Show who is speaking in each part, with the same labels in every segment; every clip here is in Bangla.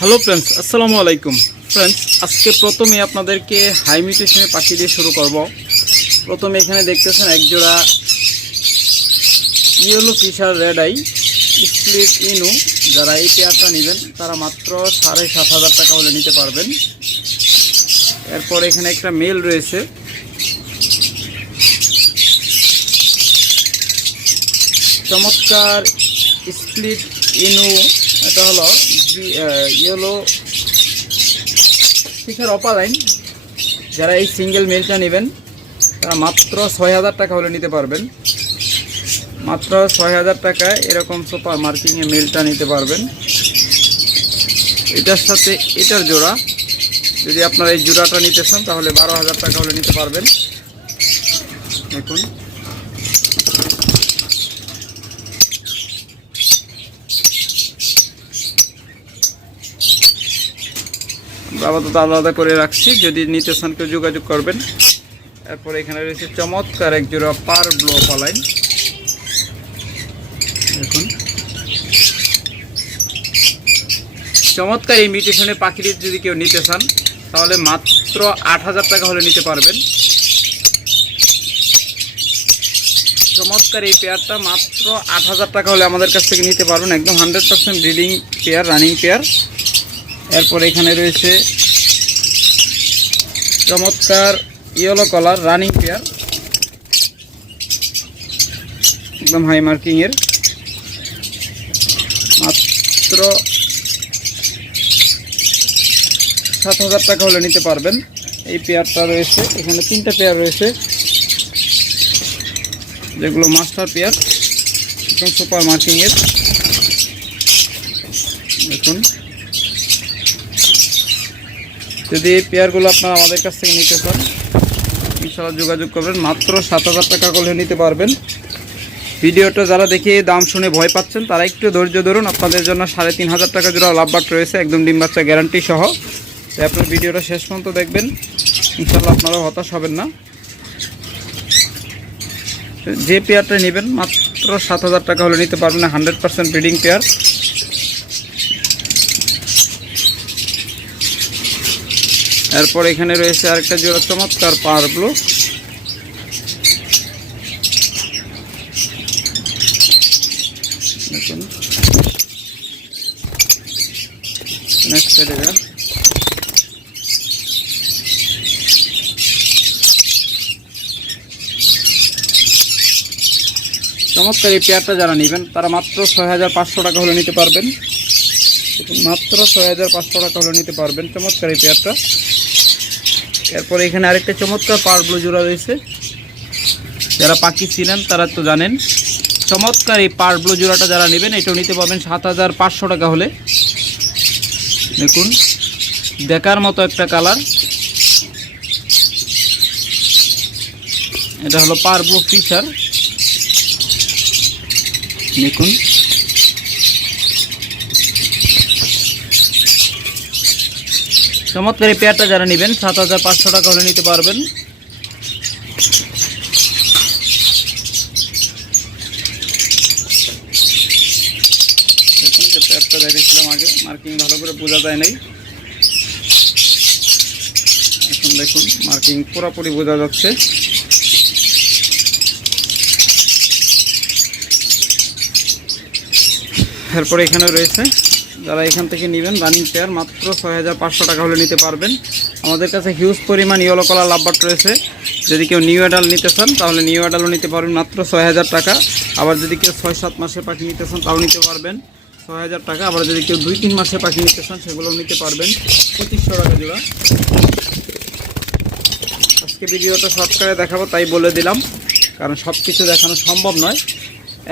Speaker 1: হ্যালো ফ্রেন্ডস আসসালামু আলাইকুম ফ্রেন্ডস আজকে প্রথমে আপনাদেরকে হাই মিউটেশনে পাখি দিয়ে শুরু করব প্রথমে এখানে দেখতেছেন একজোড়া yellow fisher red eye split ino যারা এই পেয়ারটা নেবেন তারা মাত্র সাড়ে সাত হাজার টাকা হলে নিতে পারবেন এরপর এখানে একটা মেল রয়েছে চমৎকার স্প্লিট ইনু এটা হলো ইয়েলো অপা লাইন যারা এই সিঙ্গেল মেলটা নেবেন তারা মাত্র ছয় হাজার টাকা হলে নিতে পারবেন মাত্র ছয় হাজার টাকায় এরকম সুপার মার্কিংয়ে মেলটা নিতে পারবেন এটার সাথে এটার জোড়া যদি আপনারা এই জোড়াটা নিতে চান তাহলে বারো হাজার টাকা হলে নিতে পারবেন দেখুন আপাতত আলাদা করে রাখছি যদি নিতে চান কেউ যোগাযোগ করবেন এরপর এখানে রয়েছে চমৎকার এক জোড়া পার ব্লো পালাইন দেখুন চমৎকার এই মিউটেশনের পাখিটির যদি কেউ নিতে চান তাহলে মাত্র আট হাজার টাকা হলে নিতে পারবেন চমৎকার এই পেয়ারটা মাত্র আট হাজার টাকা হলে আমাদের কাছ থেকে নিতে পারবেন একদম hundred percent breeding pair running pair এরপর এখানে রয়েছে চমৎকার ইয়েলো কলার রানিং পেয়ার একদম হাই মার্কিংয়ের মাত্র সাত হাজার টাকা হলে নিতে পারবেন এই পেয়ারটা রয়েছে এখানে তিনটা পেয়ার রয়েছে যেগুলো মাস্টার পেয়ার একদম সুপার মার্কিংয়ের দেখুন যদি এই পেয়ারগুলো আপনারা আমাদের কাছ থেকে নিতে চান ইনশাল্লাহ যোগাযোগ করবেন মাত্র সাত হাজার টাকা করলে নিতে পারবেন ভিডিওটা যারা দেখে দাম শুনে ভয় পাচ্ছেন তারা একটু ধৈর্য ধরুন আপনাদের জন্য সাড়ে তিন হাজার টাকা জোড়া লাভবাট রয়েছে একদম ডিম বাচ্চা গ্যারান্টি সহ তাই আপনার ভিডিওটা শেষ পর্যন্ত দেখবেন ইনশাল্লাহ আপনারাও হতাশ হবেন না যে পেয়ারটা নেবেন মাত্র সাত হাজার টাকা হলে নিতে পারবেন হান্ড্রেড পার্সেন্ট ব্রিডিং পেয়ার এরপর এখানে রয়েছে আরেকটা জোড়া চমৎকার পাওয়ার ব্লু নেক্সট চমৎকার এই পেয়ারটা যারা নেবেন তারা মাত্র ছয় হাজার পাঁচশো টাকা হলে নিতে পারবেন মাত্র ছয় হাজার পাঁচশো টাকা হলে নিতে পারবেন চমৎকার এই পেয়ারটা এরপর এখানে আরেকটা চমৎকার পার ব্লু জোড়া রয়েছে যারা পাখি ছিলেন তারা তো জানেন চমৎকার এই পার ব্লু জোড়াটা যারা নেবেন এটাও নিতে পারবেন সাত হাজার পাঁচশো টাকা হলে দেখুন দেখার মতো একটা কালার এটা হলো পার ব্লু ফিচার দেখুন চমৎকারী পেয়ারটা যারা নেবেন সাত হাজার পাঁচশো টাকা হলে নিতে পারবেন দেখেছিলাম আগে মার্কিং ভালো করে বোঝা যায় নাই এখন দেখুন মার্কিং পুরোপুরি বোঝা যাচ্ছে এরপরে এখানে রয়েছে যারা এখান থেকে নেবেন রানিং পেয়ার মাত্র ছয় হাজার পাঁচশো টাকা হলে নিতে পারবেন আমাদের কাছে হিউজ পরিমাণ ইয়েলো কালার লাভবাট রয়েছে যদি কেউ নিউ অ্যাডাল নিতে চান তাহলে নিউ অ্যাডালও নিতে পারবেন মাত্র ছয় হাজার টাকা আবার যদি কেউ ছয় সাত মাসে পাখি নিতে চান তাও নিতে পারবেন ছয় হাজার টাকা আবার যদি কেউ দুই তিন মাসে পাখি নিতে চান সেগুলোও নিতে পারবেন পঁচিশশো টাকা জোড়া আজকে ভিডিওটা শর্টকারে দেখাবো তাই বলে দিলাম কারণ সব কিছু দেখানো সম্ভব নয়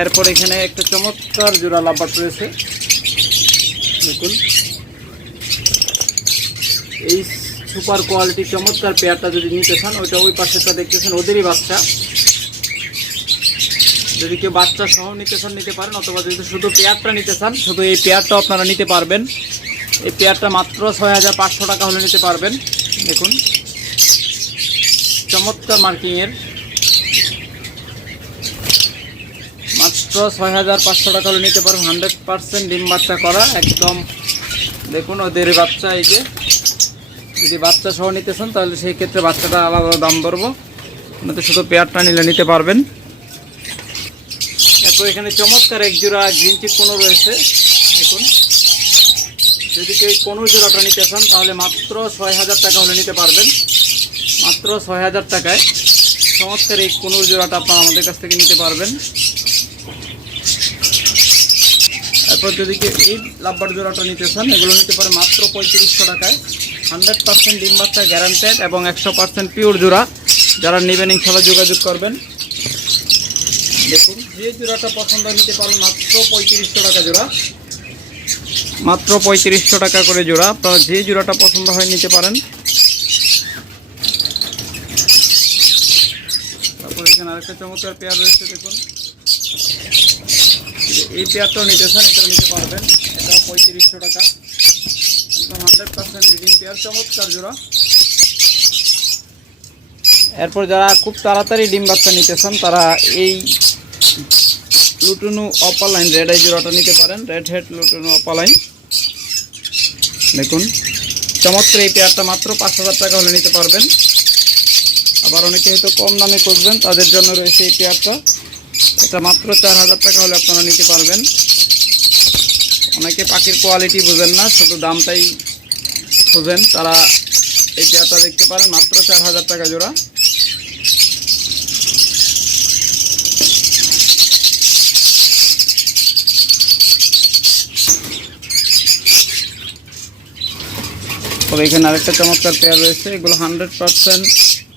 Speaker 1: এরপর এখানে একটা চমৎকার জোড়া লাভবাট রয়েছে দেখুন এই সুপার কোয়ালিটি চমৎকার পেয়ারটা যদি নিতে চান ওইটা ওই পাশেটা দেখতেছেন ওদেরই বাচ্চা যদি কেউ বাচ্চা সহ নিতে চান নিতে পারেন অথবা যদি শুধু পেয়ারটা নিতে চান শুধু এই পেয়ারটা আপনারা নিতে পারবেন এই পেয়ারটা মাত্র ছয় হাজার পাঁচশো টাকা হলে নিতে পারবেন দেখুন চমৎকার মার্কিংয়ের ছয় হাজার পাঁচশো টাকা হলে নিতে পারবেন হান্ড্রেড পারসেন্ট ডিম বাচ্চা করা একদম দেখুন ওদের বাচ্চা এই যে যদি বাচ্চা সহ নিতে চান তাহলে সেই ক্ষেত্রে বাচ্চাটা আলাদা দাম ধরবো আপনাদের শুধু পেয়ারটা নিলে নিতে পারবেন এত এখানে চমৎকার এক জোড়া গ্রিন চিক কোনো রয়েছে দেখুন যদি কেউ কোনো জোড়াটা নিতে চান তাহলে মাত্র ছয় হাজার টাকা হলে নিতে পারবেন মাত্র ছয় হাজার টাকায় চমৎকার এই কোনো জোড়াটা আপনারা আমাদের কাছ থেকে নিতে পারবেন তারপর যদি এই লাভবার জোড়াটা নিতে চান এগুলো নিতে পারে মাত্র পঁয়ত্রিশশো টাকায় হান্ড্রেড পার্সেন্ট ডিম বাচ্চা গ্যারান্টেড এবং একশো পার্সেন্ট পিওর জোড়া যারা নেবেন ইনশাল্লাহ যোগাযোগ করবেন দেখুন যে জোড়াটা পছন্দ নিতে পারেন মাত্র পঁয়ত্রিশশো টাকা জোড়া মাত্র পঁয়ত্রিশশো টাকা করে জোড়া আপনারা যে জোড়াটা পছন্দ হয় নিতে পারেন তারপর এখানে আরেকটা চমৎকার পেয়ার রয়েছে দেখুন এই পেয়ারটাও নিতে চান এটাও নিতে পারবেন এটাও পঁয়ত্রিশশো টাকা একদম হান্ড্রেড পার্সেন্ট ব্রিডিং পেয়ার চমৎকার জোড়া এরপর যারা খুব তাড়াতাড়ি ডিম বাচ্চা নিতে চান তারা এই লুটুনু অপালাইন রেড আই জোড়াটা নিতে পারেন রেড হেড লুটুনু অপালাইন দেখুন চমৎকার এই পেয়ারটা মাত্র পাঁচ হাজার টাকা হলে নিতে পারবেন আবার অনেকে হয়তো কম দামে করবেন তাদের জন্য রয়েছে এই পেয়ারটা এটা মাত্র চার হাজার টাকা হলে আপনারা নিতে পারবেন অনেকে পাখির কোয়ালিটি বোঝেন না শুধু দামটাই খোঁজেন তারা এই পেয়ারটা দেখতে পারেন মাত্র চার হাজার টাকা জোড়া তবে এখানে আরেকটা চমৎকার পেয়ার রয়েছে এগুলো হান্ড্রেড পারসেন্ট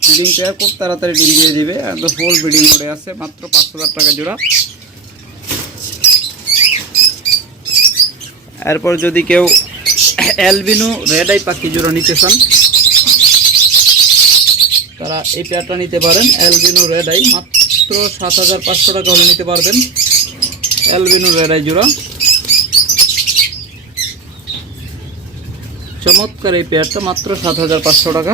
Speaker 1: ব্রিডিং পেয়ার খুব তাড়াতাড়ি ডিম দিয়ে দিবে একদম হোল ব্রিডিং মোডে আছে মাত্র পাঁচ হাজার টাকা জোড়া এরপর যদি কেউ অ্যালবিনো রেড আই পাখি জোড়া নিতে চান তারা এই পেয়ারটা নিতে পারেন অ্যালবিনু রেড আই মাত্র সাত হাজার পাঁচশো টাকা হলে নিতে পারবেন অ্যালবিনো রেড আই জোড়া চমৎকার এই পেয়ারটা মাত্র সাত হাজার পাঁচশো টাকা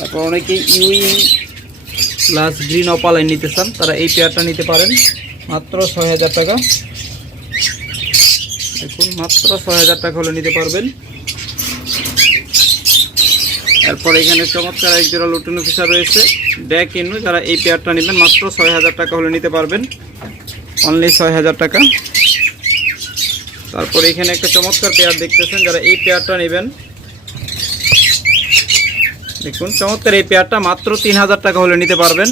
Speaker 1: তারপর অনেকে ইউইং প্লাস গ্রিন অপালাইন নিতে চান তারা এই পেয়ারটা নিতে পারেন মাত্র ছয় হাজার টাকা দেখুন মাত্র ছয় হাজার টাকা হলে নিতে পারবেন এরপর এখানে চমৎকার এক জোড়া অফিসার রয়েছে ব্যাক ইনু যারা এই পেয়ারটা নেবেন মাত্র ছয় হাজার টাকা হলে নিতে পারবেন অনলি ছয় হাজার টাকা তারপর এখানে একটা চমৎকার পেয়ার দেখতেছেন যারা এই পেয়ারটা নেবেন দেখুন চমৎকার এই পেয়ারটা মাত্র তিন হাজার টাকা হলে নিতে পারবেন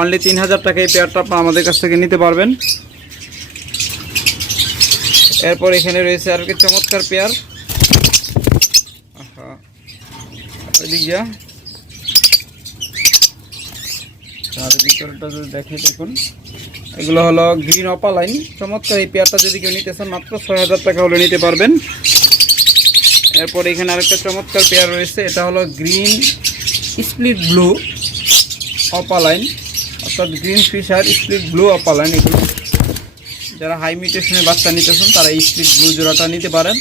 Speaker 1: অনলি তিন হাজার টাকা এই পেয়ারটা আপনার আমাদের কাছ থেকে নিতে পারবেন এরপর এখানে রয়েছে আর কি চমৎকার পেয়ার যদি দেখি দেখুন এগুলো হলো গ্রিন অপালাইন চমৎকার এই পেয়ারটা যদি কেউ নিতে চান মাত্র ছয় হাজার টাকা হলে নিতে পারবেন এরপর এখানে আরেকটা চমৎকার পেয়ার রয়েছে এটা হলো গ্রিন স্প্লিট ব্লু অপালাইন অর্থাৎ green fisher split blue opaline এগুলো যারা হাই মিউটেশনে বাচ্চা নিতেছেন তারা এই স্প্লিট ব্লু জোড়াটা নিতে পারেন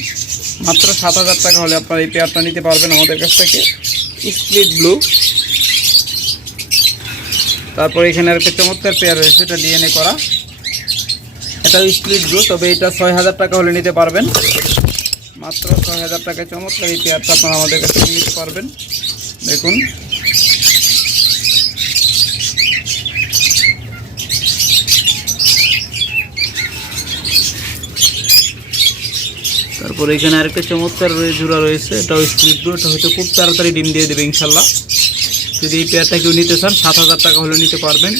Speaker 1: মাত্র সাত হাজার টাকা হলে আপনারা এই পেয়ারটা নিতে পারবেন আমাদের কাছ থেকে স্প্লিট ব্লু তারপর এখানে আরেকটা চমৎকার পেয়ার রয়েছে এটা ডিএনএ করা এটা স্প্লিট ব্লু তবে এটা ছয় হাজার টাকা হলে নিতে পারবেন মাত্র ছয় হাজার টাকায় চমৎকার এই চেয়ারটা আপনারা আমাদের কাছে নিতে পারবেন দেখুন তারপর এখানে আরেকটা চমৎকার জোড়া রয়েছে এটাও স্প্লিট এটা হয়তো খুব তাড়াতাড়ি ডিম দিয়ে দেবে ইনশাল্লাহ যদি এই পেয়ারটা কেউ নিতে চান সাত হাজার টাকা হলে নিতে পারবেন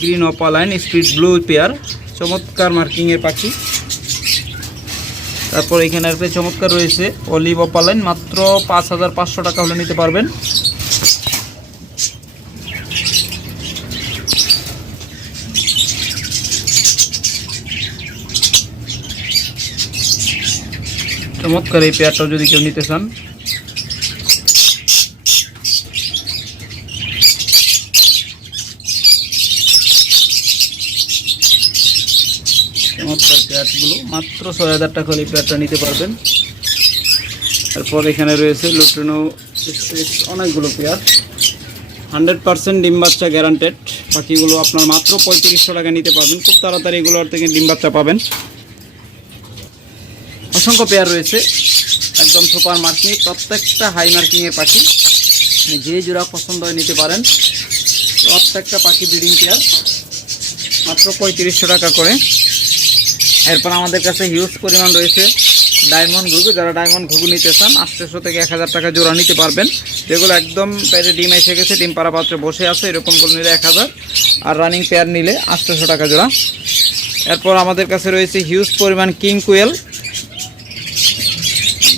Speaker 1: green opaline split blue pair চমৎকার মার্কিংয়ের পাখি তারপর এখানে আসবে চমৎকার রয়েছে অলিভ অপালাইন মাত্র পাঁচ হাজার পাঁচশো টাকা হলে নিতে পারবেন চমৎকার এই পেয়ারটাও যদি কেউ নিতে চান মাত্র ছয় হাজার টাকা হলে প্যাডটা নিতে পারবেন তারপর এখানে রয়েছে লুট্রিনো অনেকগুলো পেয়ার হান্ড্রেড পার্সেন্ট ডিম বাচ্চা গ্যারান্টেড পাখিগুলো আপনার মাত্র পঁয়ত্রিশশো টাকা নিতে পারবেন খুব তাড়াতাড়ি এগুলোর থেকে ডিম বাচ্চা পাবেন অসংখ্য পেয়ার রয়েছে একদম সুপার মার্কিং প্রত্যেকটা হাই মার্কিংয়ের পাখি যে জোড়া পছন্দ হয় নিতে পারেন প্রত্যেকটা পাখি ব্রিডিং পেয়ার মাত্র পঁয়ত্রিশশো টাকা করে এরপর আমাদের কাছে হিউজ পরিমাণ রয়েছে ডায়মন্ড ঘুঘু যারা ডায়মন্ড ঘুঘু নিতে চান আটশোশো থেকে এক হাজার টাকা জোড়া নিতে পারবেন যেগুলো একদম প্যারে ডিম এসে গেছে ডিম পাড়া পাত্রে বসে আছে এরকম করে নিলে এক হাজার আর রানিং পেয়ার নিলে আটশোশো টাকা জোড়া এরপর আমাদের কাছে রয়েছে হিউজ পরিমাণ কিং কুয়েল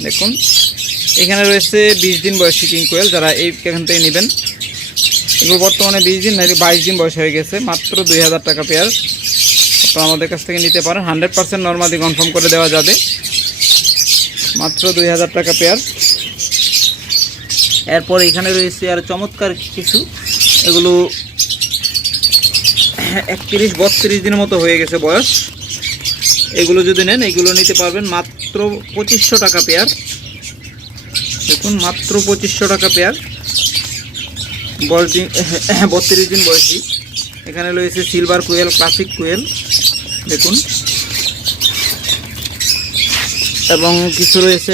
Speaker 1: দেখুন এখানে রয়েছে বিশ দিন বয়সী কিং কোয়েল যারা এই এখান থেকে নেবেন এগুলো বর্তমানে বিশ দিন নাকি বাইশ দিন বয়স হয়ে গেছে মাত্র দুই হাজার টাকা পেয়ার তো আমাদের কাছ থেকে নিতে পারেন হান্ড্রেড পার্সেন্ট নর্মালি কনফার্ম করে দেওয়া যাবে মাত্র দুই হাজার টাকা পেয়ার এরপর এখানে রয়েছে আর চমৎকার কিছু এগুলো একত্রিশ বত্রিশ দিনের মতো হয়ে গেছে বয়স এগুলো যদি নেন এগুলো নিতে পারবেন মাত্র পঁচিশশো টাকা পেয়ার দেখুন মাত্র পঁচিশশো টাকা পেয়ার বয়স দিন বত্রিশ দিন বয়সী এখানে রয়েছে সিলভার কোয়েল ক্লাসিক কোয়েল দেখুন এবং কিছু রয়েছে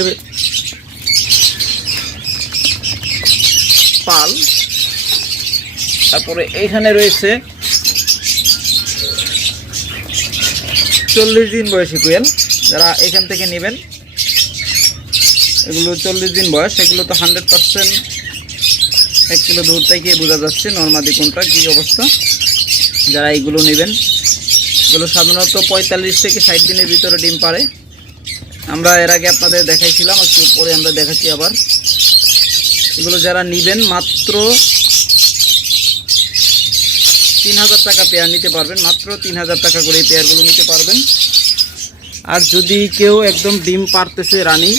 Speaker 1: পাল তারপরে এইখানে রয়েছে চল্লিশ দিন বয়সী কোয়েল যারা এখান থেকে নেবেন এগুলো চল্লিশ দিন বয়স এগুলো তো হান্ড্রেড পারসেন্ট এক কিলো দূর থেকে বোঝা যাচ্ছে নর্মাদি কোনটা কী অবস্থা যারা এগুলো নেবেন এগুলো সাধারণত পঁয়তাল্লিশ থেকে ষাট দিনের ভিতরে ডিম পারে আমরা এর আগে আপনাদের দেখাইছিলাম একটু পরে আমরা দেখাচ্ছি আবার এগুলো যারা নেবেন মাত্র তিন হাজার টাকা পেয়ার নিতে পারবেন মাত্র তিন হাজার টাকা করে এই পেয়ারগুলো নিতে পারবেন আর যদি কেউ একদম ডিম পারতেছে রানি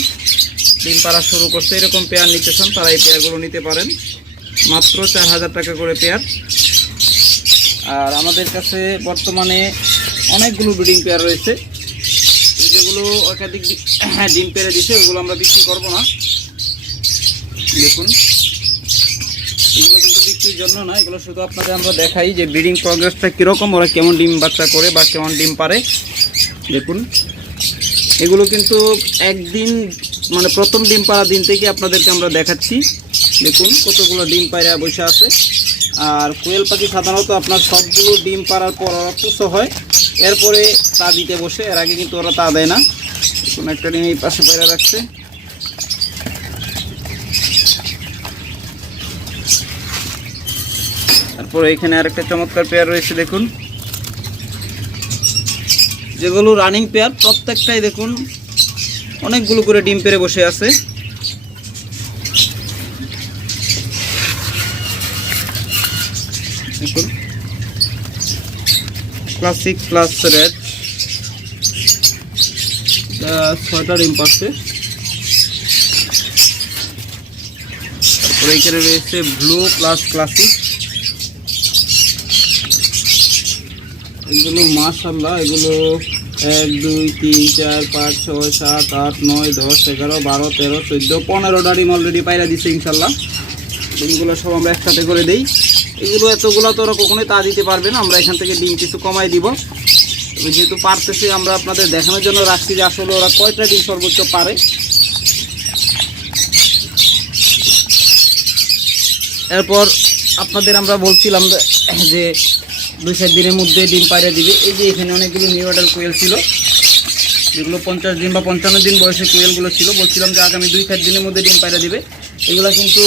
Speaker 1: ডিম পাড়া শুরু করছে এরকম পেয়ার নিতে চান তারা এই পেয়ারগুলো নিতে পারেন মাত্র চার হাজার টাকা করে পেয়ার আর আমাদের কাছে বর্তমানে অনেকগুলো ব্রিডিং পেয়ার রয়েছে যেগুলো একাধিক হ্যাঁ, ডিম পেড়ে দিছে ওগুলো আমরা বিক্রি করব না দেখুন এগুলো কিন্তু বিক্রির জন্য না এগুলো শুধু আপনাদের আমরা দেখাই যে ব্রিডিং প্রগ্রেসটা কীরকম ওরা কেমন ডিম বাচ্চা করে বা কেমন ডিম পারে দেখুন এগুলো কিন্তু একদিন মানে প্রথম ডিম পাড়া দিন থেকে আপনাদেরকে আমরা দেখাচ্ছি দেখুন কতগুলো ডিম পায়রা বসে আছে আর কোয়েল পাখি সাধারণত আপনার সবগুলো ডিম পাড়ার পর ওরা পুষো হয় এরপরে তা দিতে বসে এর আগে কিন্তু ওরা তা দেয় না কোনো একটা ডিম এই পাশে পেরে রাখছে তারপরে এখানে আরেকটা চমৎকার পেয়ার রয়েছে দেখুন যেগুলো রানিং পেয়ার প্রত্যেকটাই দেখুন অনেকগুলো করে ডিম পেরে বসে আছে ক্লাসিক প্লাস রেড ছয়টা ডিম পাচ্ছে তারপরে এখানে রয়েছে ব্লু প্লাস ক্লাসিক এগুলো মাশাল্লাহ এগুলো এক দুই তিন চার পাঁচ ছয় সাত আট নয় দশ এগারো বারো তেরো চোদ্দো পনেরোটা ডিম অলরেডি পাইরা দিচ্ছে ইনশাল্লাহ ডিমগুলো সব আমরা একসাথে করে দিই এগুলো এতগুলো তো ওরা কখনোই তা দিতে পারবে না আমরা এখান থেকে ডিম কিছু কমাই দিব যেহেতু পারতেছি আমরা আপনাদের দেখানোর জন্য রাখছি যে আসলে ওরা কয়টা ডিম সর্বোচ্চ পারে এরপর আপনাদের আমরা বলছিলাম যে দুই চার দিনের মধ্যে ডিম পাইরে দিবে এই যে এখানে অনেকগুলো নিউ অর্ডার কোয়েল ছিল যেগুলো পঞ্চাশ দিন বা পঞ্চান্ন দিন বয়সে কোয়েলগুলো ছিল বলছিলাম যে আগামী দুই চার দিনের মধ্যে ডিম পাইরে দিবে এগুলো কিন্তু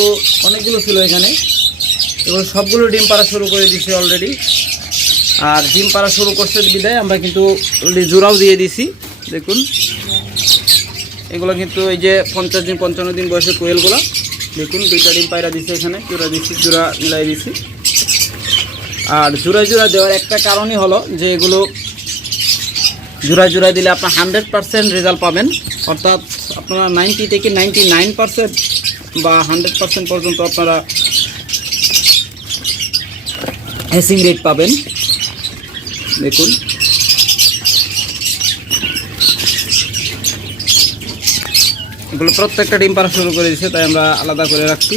Speaker 1: অনেকগুলো ছিল এখানে এবং সবগুলো ডিম পাড়া শুরু করে দিছি অলরেডি আর ডিম পাড়া শুরু করছে বিদায় আমরা কিন্তু জোড়াও দিয়ে দিছি দেখুন এগুলো কিন্তু এই যে পঞ্চাশ দিন পঞ্চান্ন দিন বয়সের কোয়েলগুলো দেখুন দুইটা ডিম পায়রা দিছে এখানে জোড়া দিচ্ছি জোড়া মিলাই দিছি আর জোড়া জোড়া দেওয়ার একটা কারণই হলো যে এগুলো জোড়া জোড়া দিলে আপনার হান্ড্রেড পারসেন্ট রেজাল্ট পাবেন অর্থাৎ আপনারা নাইনটি থেকে নাইনটি নাইন পারসেন্ট বা হান্ড্রেড পার্সেন্ট পর্যন্ত আপনারা হ্যাসিং রেট পাবেন দেখুন এগুলো প্রত্যেকটা ডিম পাড়া শুরু করে দিচ্ছে তাই আমরা আলাদা করে রাখছি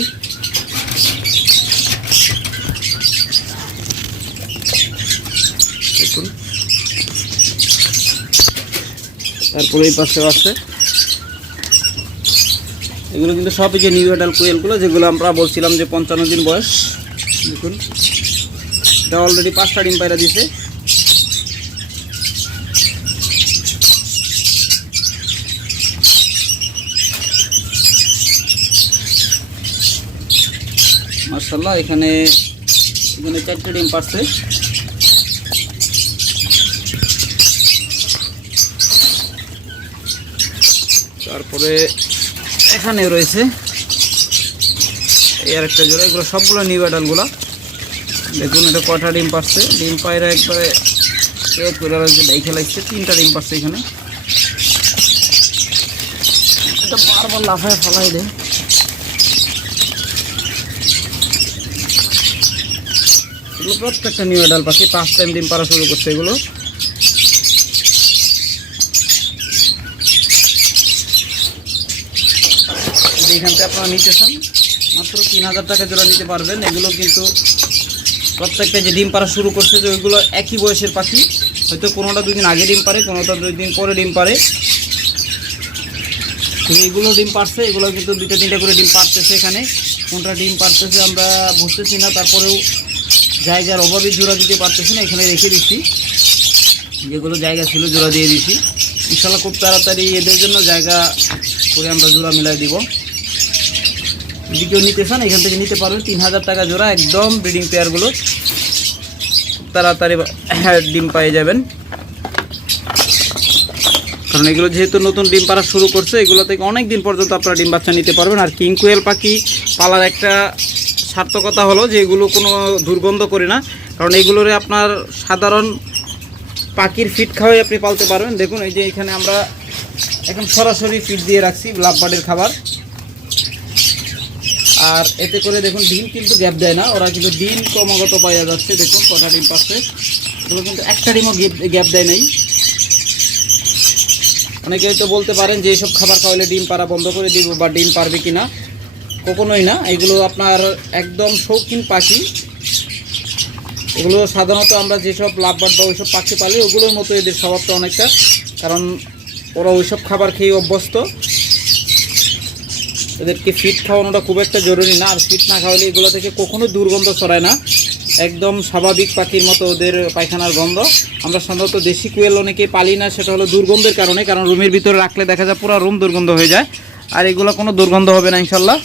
Speaker 1: দেখুন তারপরে এই পাশেও আছে এগুলো কিন্তু সবই যে নিউ এডাল কোয়েলগুলো যেগুলো আমরা বলছিলাম যে পঞ্চান্ন দিন বয়স দেখুন অলরেডি পাঁচটা ডিম পায়রা দিছে মার্শাল্লাহ এখানে এখানে চারটে ডিম পারছে তারপরে এখানে রয়েছে এই আরেকটা জোড়া এগুলো সবগুলো নিউ অ্যাডালগুলো দেখুন এটা কটা ডিম পারছে ডিম পায়রা একবারে পেট করে রয়েছে দেখে লাগছে তিনটা ডিম পারছে এখানে এটা বারবার লাফায় ফেলাই দেয় এগুলো প্রত্যেকটা নিউ অ্যাডাল পাখি পাঁচ টাইম ডিম পাড়া শুরু করছে এগুলো এখান থেকে আপনারা নিতে চান মাত্র তিন হাজার টাকা জোড়া নিতে পারবেন এগুলো কিন্তু প্রত্যেকটা যে ডিম পাড়া শুরু করছে যে ওইগুলো একই বয়সের পাখি হয়তো কোনোটা দুই দিন আগে ডিম পারে কোনোটা দুই দিন পরে ডিম পারে এইগুলো ডিম পারছে এগুলো কিন্তু দুইটা তিনটা করে ডিম পারতেছে এখানে কোনটা ডিম পারতেছে আমরা বুঝতেছি না তারপরেও জায়গার অভাবে জোড়া দিতে পারতেছি না এখানে রেখে দিচ্ছি যেগুলো জায়গা ছিল জোড়া দিয়ে দিচ্ছি ইনশাল্লাহ খুব তাড়াতাড়ি এদের জন্য জায়গা করে আমরা জোড়া মিলাই দিব যদি কেউ নিতে চান এখান থেকে নিতে পারবেন তিন হাজার টাকা জোড়া একদম ব্রিডিং পেয়ারগুলো তাড়াতাড়ি হ্যাঁ, ডিম পেয়ে যাবেন কারণ এগুলো যেহেতু নতুন ডিম পাড়া শুরু করছে এগুলো থেকে অনেক দিন পর্যন্ত আপনারা ডিম বাচ্চা নিতে পারবেন আর কিং পাখি পালার একটা সার্থকতা হলো যে এগুলো কোনো দুর্গন্ধ করে না কারণ এগুলোরে আপনার সাধারণ পাখির ফিট খাওয়াই আপনি পালতে পারবেন দেখুন এই যে এখানে আমরা এখন সরাসরি ফিট দিয়ে রাখছি লাভবার্ডের খাবার আর এতে করে দেখুন ডিম কিন্তু গ্যাপ দেয় না ওরা কিন্তু ডিম ক্রমাগত পাওয়া যাচ্ছে দেখুন কটা ডিম পাচ্ছে এগুলো কিন্তু একটা ডিমও গ্যাপ দেয় নাই অনেকে হয়তো বলতে পারেন যে এইসব খাবার খাওয়ালে ডিম পারা বন্ধ করে দিব বা ডিম পারবে কি না কখনোই না এগুলো আপনার একদম শৌখিন পাখি এগুলো সাধারণত আমরা যেসব লাভবাট বা ওইসব পাখি পালি ওগুলোর মতো এদের স্বভাবটা অনেকটা কারণ ওরা ওইসব খাবার খেয়ে অভ্যস্ত এদেরকে ফিট খাওয়ানোটা খুব একটা জরুরি না আর ফিট না খাওয়ালে এগুলো থেকে কখনো দুর্গন্ধ ছড়ায় না একদম স্বাভাবিক পাখির মতো ওদের পায়খানার গন্ধ আমরা সাধারণত দেশি কুয়েল অনেকে পালি না সেটা হলো দুর্গন্ধের কারণে কারণ রুমের ভিতরে রাখলে দেখা যায় পুরো রুম দুর্গন্ধ হয়ে যায় আর এগুলো কোনো দুর্গন্ধ হবে না ইনশাল্লাহ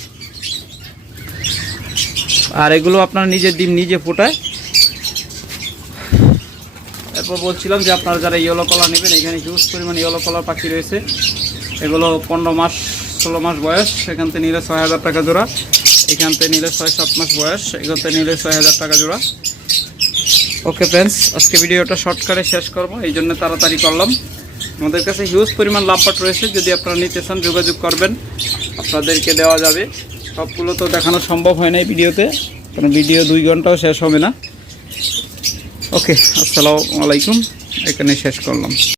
Speaker 1: আর এগুলো আপনার নিজের ডিম নিজে ফোটায় এরপর বলছিলাম যে আপনারা যারা ইয়েলো কলা নেবেন এখানে হিউজ পরিমাণ ইয়েলো কলার পাখি রয়েছে এগুলো পনেরো মাস ষোলো মাস বয়স সেখান থেকে নিলে ছয় হাজার টাকা জোড়া এখান থেকে নিলে ছয় সাত মাস বয়স এখান থেকে নিলে ছয় হাজার টাকা জোড়া ওকে ফ্রেন্ডস আজকে ভিডিওটা শর্ট করে শেষ করব এই জন্য তাড়াতাড়ি করলাম আমাদের কাছে হিউজ পরিমাণ লাভপাট রয়েছে যদি আপনারা নিতে চান যোগাযোগ করবেন আপনাদেরকে দেওয়া যাবে সবগুলো তো দেখানো সম্ভব হয় না ভিডিওতে কারণ ভিডিও দুই ঘন্টাও শেষ হবে না ওকে আসসালামু আলাইকুম এখানে শেষ করলাম